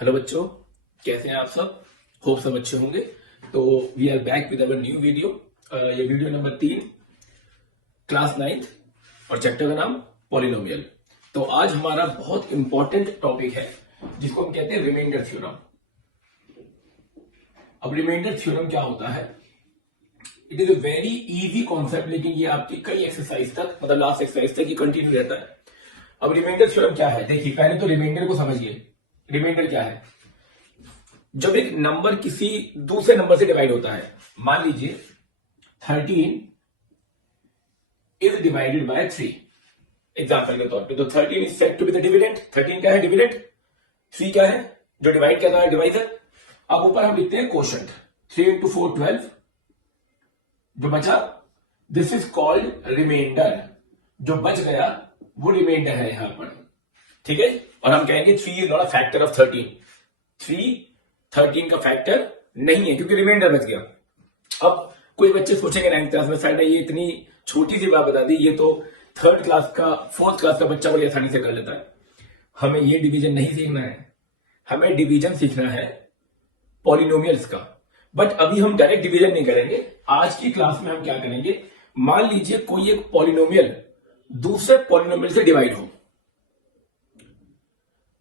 Hello बच्चों, कैसे हैं आप सब। होप सब अच्छे होंगे। तो we are back with our new video. ये वीडियो नंबर 3, क्लास 9 और चैप्टर का नाम पॉलिनोमियल। तो आज हमारा बहुत इंपॉर्टेंट टॉपिक है जिसको हम कहते हैं रिमाइंडर थ्योरम। अब रिमाइंडर थ्योरम क्या होता है? It is a very easy concept, लेकिन ये आपकी कई एक्सरसाइज तक, मतलब लास्ट एक्सरसाइज तक ये कंटिन्यू रहता है। अब रिमाइंडर थ्योरम क्या है? देखिए, पहले तो रिमाइंडर को समझिए। रिमाइंडर क्या है? जब एक नंबर किसी दूसरे नंबर से डिवाइड होता है, मान लीजिए 13 इज डिवाइडेड बाय 3, एग्जाम्पल के तौर पे, तो 13 is said to be the dividend. 13 क्या है? डिविडेंड। 3 क्या है? जो डिवाइड कर रहा है, डिवाइजर। अब ऊपर हम लिखते हैं क्वोशंट, 3 इंटू 4 12, जो बचा दिस इज कॉल्ड रिमाइंडर। जो बच गया वो रिमाइंडर है यहां पर, ठीक है। और हम कहेंगे 3 is not a factor of 13। 3 13 का फैक्टर नहीं है क्योंकि रिमाइंडर बच गया। अब कोई बच्चे सोचेंगे 9th क्लास में, सर ने ये इतनी छोटी सी बात बता दी, ये तो 3rd क्लास का 4th क्लास का बच्चा बड़ी आसानी से कर लेता है। हमें ये डिवीजन नहीं सीखना है, हमें डिवीजन सीखना है पॉलिनोमियल्स का। बट अभी हम डायरेक्ट डिवीजन नहीं करेंगे। आज की क्लास में हम क्या करेंगे, मान लीजिए कोई एक पॉलिनोमियल दूसरे पॉलिनोमियल से डिवाइड हो,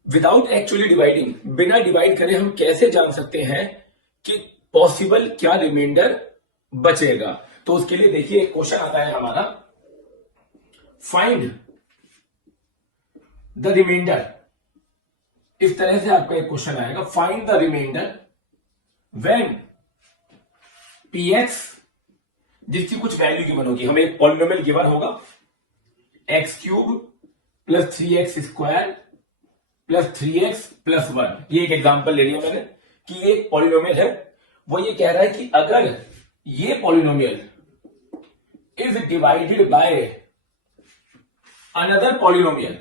विदाउट एक्चुअली डिवाइडिंग, बिना डिवाइड करे हम कैसे जान सकते हैं कि पॉसिबल क्या रिमाइंडर बचेगा। तो उसके लिए देखिए एक क्वेश्चन आता है हमारा, फाइंड द रिमाइंडर। इस तरह से आपका एक क्वेश्चन आएगा, find the remainder when px, जिसकी कुछ वैल्यू गिवन होगी। हमें एक पॉलिनोमियल गिवन होगा, x³ plus 3x square plus 3x plus 1। ये एक एग्जांपल ले लिया मैंने कि ये एक पॉलिनोमियल है। वो ये कह रहा है कि अगर ये polynomial is divided by another polynomial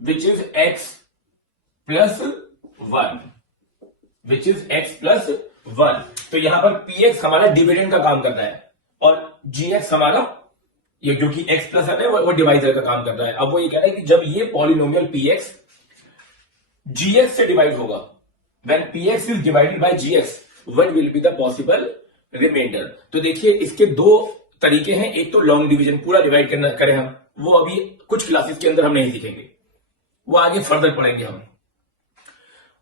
which is x plus 1, which is x plus 1, तो यहां पर px हमारा डिविडेंड का काम कर रहा है और gx हमारा, ये जो कि x प्लस है वो डिवाइजर का काम कर रहा है। अब वो ये कह रहा है कि जब ये पॉलिनोमियल px gx से डिवाइड होगा, when px is divided by gx, what will be the possible remainder। तो देखिए इसके दो तरीके हैं। एक तो लॉन्ग डिवीजन, पूरा डिवाइड करना करें हम, वो अभी कुछ क्लासेस के अंदर हम नहीं सीखेंगे, वो आगे फर्दर पढ़ेंगे हम।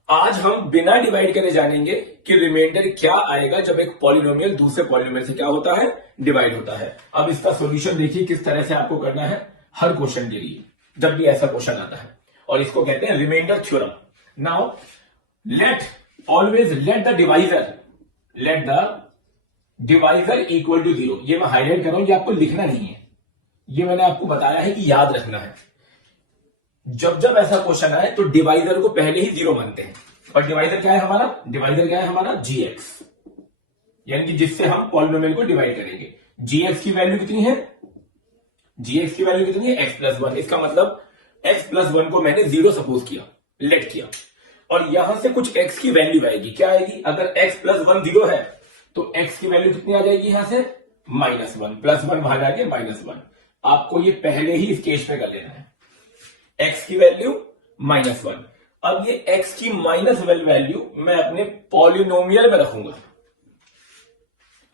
आज हम बिना डिवाइड करे जानेंगे कि रिमाइंडर क्या आएगा जब एक पॉलिनोमियल दूसरे पॉलिनोमियल से क्या होता है, डिवाइड होता है। अब इसका सॉल्यूशन देखिए किस तरह से आपको करना है हर क्वेश्चन के लिए जब भी ऐसा क्वेश्चन आता है, और इसको कहते हैं remainder theorem. Now let the divisor equal to 0। ये मैं हाईलाइट कर रहा हूं, ये आपको लिखना नहीं है, ये मैंने आपको बताया है कि याद रखना है। जब जब ऐसा क्वेश्चन आए तो डिवाइजर को पहले ही 0 मानते हैं। और डिवाइजर क्या है हमारा? डिवाइजर क्या है हमारा? gx, यानी कि जिससे हम पॉलिनोमियल को डिवाइड करेंगे। gx की वैल्यू कितनी है? gx की वैल्यू कितनी है? x plus 1। इसका मतलब x प्लस 1 को मैंने 0 सपोज किया, लेट किया, और यहां से कुछ x की वैल्यू आएगी। क्या आएगी? अगर x प्लस 1 0 है तो x की वैल्यू कितनी आ जाएगी यहां से? -1, प्लस 1 बाहर जाके -1। आपको ये पहले ही इस केस पे कर लेना है, x की वैल्यू -1। अब ये x की -1 वैल्यू मैं अपने पॉलिनोमियल में रखूंगा।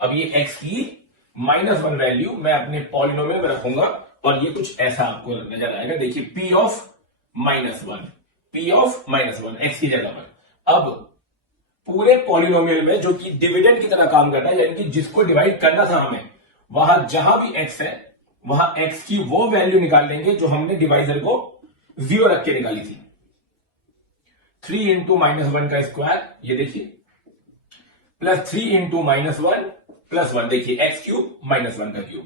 अब ये x की -1 वैल्यू मैं अपने पॉलिनोमियल में रखूंगा, और ये कुछ ऐसा आपको नजर आएगा। देखिए p ऑफ -1 x की जगह पर। अब पूरे पॉलिनोमियल में जो कि डिविडेंड की तरह काम करता है, यानी कि जिसको डिवाइड करना था हमें, वहां जहां भी x है वहां x की वो वैल्यू निकाल लेंगे जो हमने डिवाइजर को 0 रख के निकाली थी। 3 इंटू -1 का स्क्वायर, ये देखिए, प्लस 3 इंटू -1 प्लस 1, देखिए x³ -1 का क्यूब,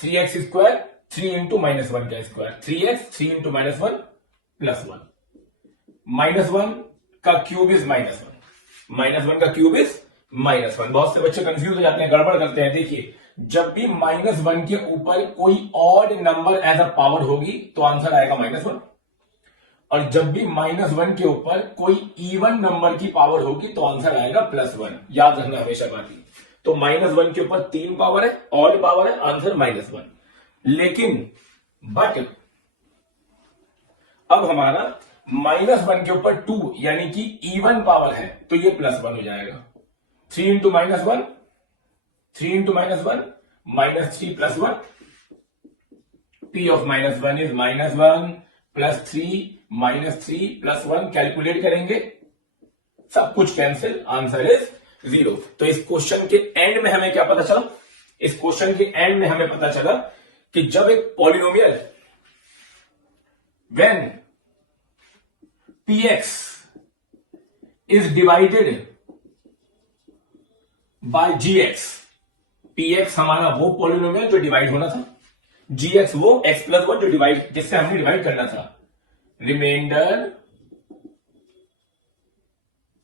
3x स्क्वायर, 3 इंटू -1 का स्क्वायर, 3x, 3 इंटू -1 प्लस 1, -1 का क्यूब इज -1 का क्यूब इज -1। बहुत से बच्चे कंफ्यूज हो जाते हैं, गड़बड़ करते हैं। देखिए, जब भी -1 के ऊपर कोई odd number as a power होगी तो आंसर आएगा -1, और जब भी -1 के ऊपर कोई इवन नंबर की पावर होगी तो आंसर आएगा +1। याद रखना हमेशा बात ही। तो -1 के ऊपर 3 पावर है, ऑड पावर है, आंसर -1। लेकिन बट अब हमारा -1 के ऊपर 2 यानी कि इवन पावर है तो ये +1 हो जाएगा। 3 into -1, 3 into -1, -3 +1, P of -1 is -1 +3 -3 +1। Calculate करेंगे, सब कुछ कैंसिल, आंसर इज 0। तो इस क्वेश्चन के एंड में हमें क्या पता चला? इस क्वेश्चन के एंड में हमें पता चला कि जब एक polynomial when px is divided by gx, px हमारा वो पॉलिनोमियल जो डिवाइड होना था, gx वो x+1 जो डिवाइड, जिससे हमने डिवाइड करना था, रिमाइंडर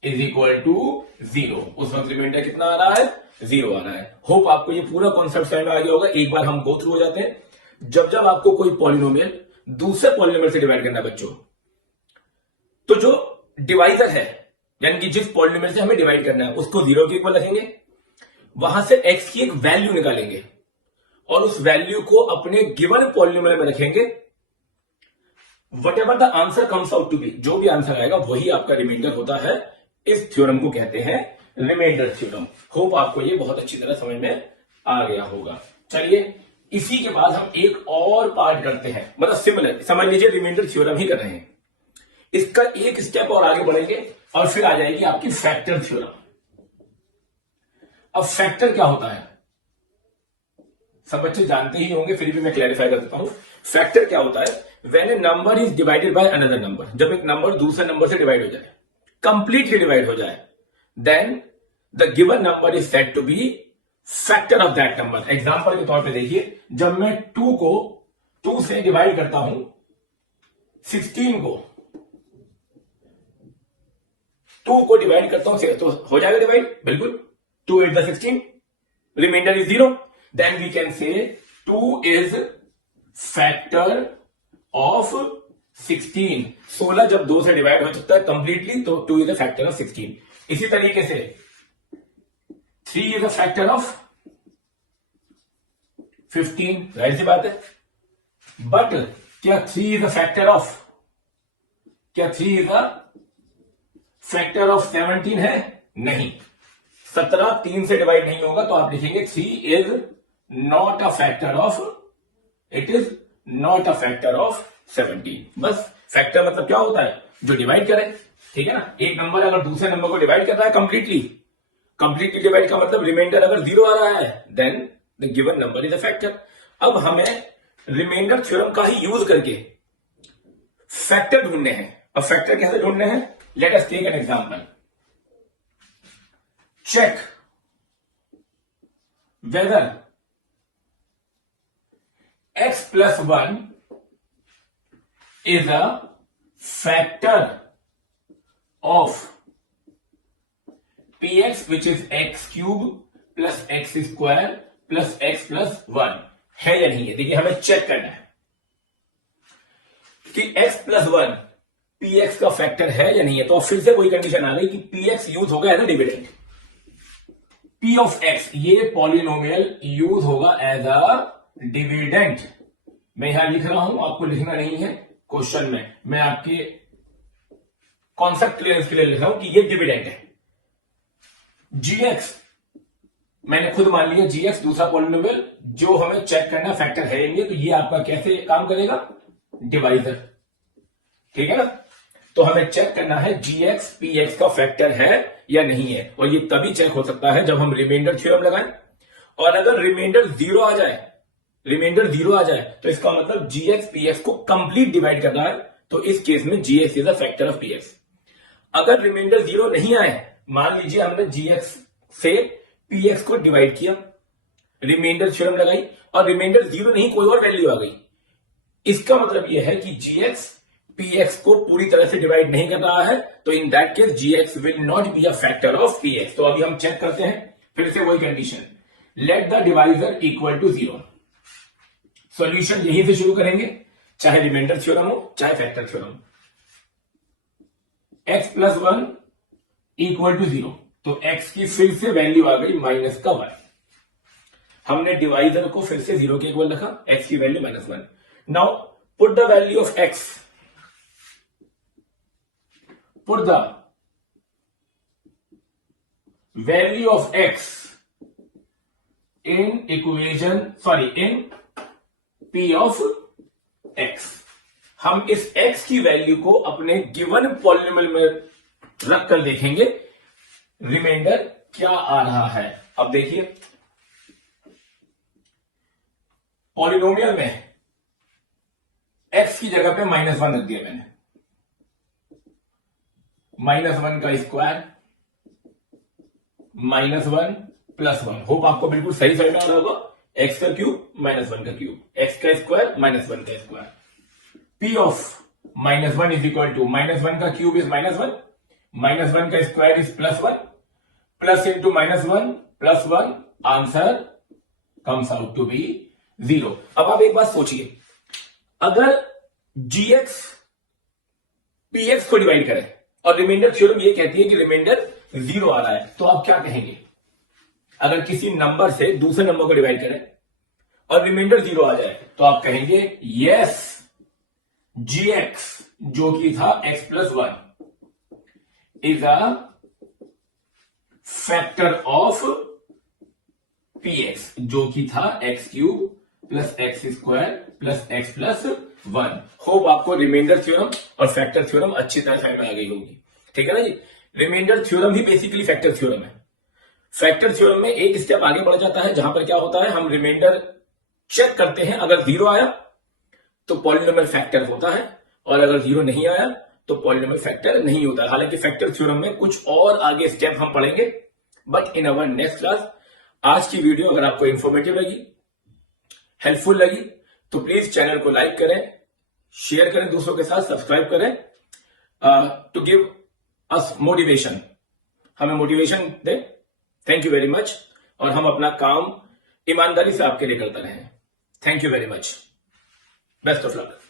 इज इक्वल टू 0। उस वक्त रिमाइंडर कितना आ रहा है? 0 आ रहा है। होप आपको ये पूरा कॉन्सेप्ट समझ में आ गया होगा। एक बार हम गो थ्रू हो जाते हैं। जब जब आपको कोई पॉलिनोमियल दूसरे पॉलिनोमियल से डिवाइड करना है बच्चों, तो जो डिवाइजर है यानी कि जिस पॉलिनोमियल से हमें डिवाइड करना है उसको 0 के इक्वल रखेंगे, वहां से x की एक वैल्यू निकालेंगे और उस वैल्यू को अपने गिवन पॉलिनोमियल में रखेंगे। Whatever the answer comes out to be, जो भी आंसर आएगा वही आपका रिमाइंडर होता है। इस थ्योरम को कहते हैं रिमाइंडर थ्योरम। होप आपको ये बहुत अच्छी तरह समझ में आ गया होगा। चलिए, इसी के बाद हम एक और पार्ट करते हैं, मतलब सिमिलर, समझ लीजिए रिमाइंडर थ्योरम ही कर रहे हैं। इसका एक स्टेप और आगे बढ़ेंगे और फिर आ जाएगी आपकी फैक्टर थ्योरम। अब फैक्टर क्या होता है सब बच्चे जानते ही होंगे, फिर भी मैं क्लैरिफाई कर देता हूं। फैक्टर क्या होता है? When A number is divided by another number, जब एक नंबर दूसरे नंबर से डिवाइड हो जाए, कंप्लीटली डिवाइड हो जाए, then the given number is said to be factor of that number. Example के तौर पे देखिए, जब मैं 2 को 2 से डिवाइड करता हूं 16 को, 2 को डिवाइड करता हूं तो हो जाएगा डिवाइड, बिल्कुल। 2 8 16, remainder is 0, then we can say 2 is factor of 16। 16 जब 2 से डिवाइड हो सकता है कंप्लीटली, तो 2 इज अ फैक्टर ऑफ 16। इसी तरीके से 3 is a factor of 15, right सी बात है। बट क्या 3 इज अ फैक्टर ऑफ, क्या 3 इज अ फैक्टर ऑफ 17 है? नहीं। 17 3 से डिवाइड नहीं होगा, तो आप लिखेंगे 3 is not a factor of, it is not a factor of 17। बस फैक्टर मतलब क्या होता है? जो डिवाइड करे, ठीक है ना। एक नंबर अगर दूसरे नंबर को डिवाइड कर रहा है कंप्लीटली डिवाइड का मतलब रिमाइंडर अगर 0 आ रहा है, then the given number is a factor. अब हमें रिमाइंडर थ्योरम का ही यूज करके फैक्टर ढूंढने हैं। अब फैक्टर कैसे ढूंढने हैं? Let us take an example. Check whether x+1 is a factor of px which is x³ plus x² plus x+1 है या नहीं है। देखिए, हमें चेक करना है कि x+1 px का फैक्टर है या नहीं है। तो फिर से वही कंडीशन आ गई कि px यूज होगा as a dividend, p of x ये पॉलिनोमियल यूज होगा एज अ डिविडेंड। मैं यहां लिख रहा हूं, आपको लिखना नहीं है क्वेश्चन में, मैं आपके कॉन्सेप्ट क्लियरेंस के लिए लिख रहा हूं कि ये डिविडेंड है। gx मैंने खुद मान लिया, gx दूसरा पॉलिनोमियल जो हमें चेक करना फैक्टर है या नहीं, तो ये आपका कैसे काम करेगा? डिवाइजर, ठीक है ना। तो हमें चेक करना है gx px का फैक्टर है या नहीं है, और ये तभी चेक हो सकता है जब हम रिमाइंडर थ्योरम लगाएं। और अगर रिमाइंडर 0 आ जाए, तो इसका मतलब gx px को कंप्लीट डिवाइड कर रहा है, तो इस केस में gx is a factor of px। अगर रिमाइंडर 0 नहीं आए, मान लीजिए हमने gx से px को डिवाइड किया, रिमाइंडर थ्योरम लगाई और रिमाइंडर 0 नहीं कोई और वैल्यू आ गई, इसका मतलब यह है कि gx px को पूरी तरह से डिवाइड नहीं कर रहा है, तो in that case gx will not be a factor of px। तो अभी हम चेक करते हैं फिर से वही condition, let the divisor equal to 0। Solution यहीं से शुरू करेंगे, चाहे रिमाइंडर थ्योरम हो चाहे factor theorem. x+1 equal to 0, तो x की फिर से वैल्यू आ गई -1। हमने डिवाइजर को फिर से 0 के इक्वल रखा, x की value -1। Now put the value of x put the value of x in p of x। हम इस x की वैल्यू को अपने गिवन पॉलिनोमियल में रख कर देखेंगे रिमाइंडर क्या आ रहा है। अब देखिए पॉलिनोमियल में x की जगह पे -1 रख दिया मैंने, -1 का स्क्वायर -1 +1। होप आपको बिल्कुल सही समझ में आ रहा होगा। x का क्यूब -1 का क्यूब, x का स्क्वायर -1 का square. p of -1 is equal to -1 का क्यूब इज -1, -1 का square is +1, plus into -1 +1, answer comes out to be 0। अब आप एक बात सोचिए, अगर gx px को डिवाइड करें और रिमाइंडर थ्योरम ये कहती है कि रिमाइंडर 0 आ रहा है, तो आप क्या कहेंगे? अगर किसी नंबर से दूसरे नंबर को डिवाइड करें और रिमाइंडर 0 आ जाए तो आप कहेंगे यस gx जो कि था x + 1 is a factor of px जो कि था x³ + x² + x + 1। होप आपको रिमाइंडर थ्योरम और फैक्टर थ्योरम अच्छी तरह समझ में आ गई होगी। ठीक है ना जी। रिमाइंडर थ्योरम ही बेसिकली फैक्टर थ्योरम है। फैक्टर थ्योरम में एक स्टेप आगे बढ़ जाता है, जहां पर क्या होता है, हम रिमाइंडर चेक करते हैं, अगर 0 आया तो पॉलिनोमियल फैक्टर होता है, और अगर 0 नहीं आया तो पॉलिनोमियल फैक्टर नहीं होता है। हालांकि फैक्टर थ्योरम में कुछ और आगे स्टेप हम पढ़ेंगे, but in our next class. आज की वीडियो अगर आपको इंफॉर्मेटिव लगी, हेल्पफुल लगी, तो प्लीज चैनल को लाइक करें, शेयर करें दूसरों के साथ, सब्सक्राइब करें, टू गिव अस मोटिवेशन, हमें motivation they. Thank you very much, और हम अपना काम ईमानदारी से आपके लिए करते रहें। Thank you very much, best of luck.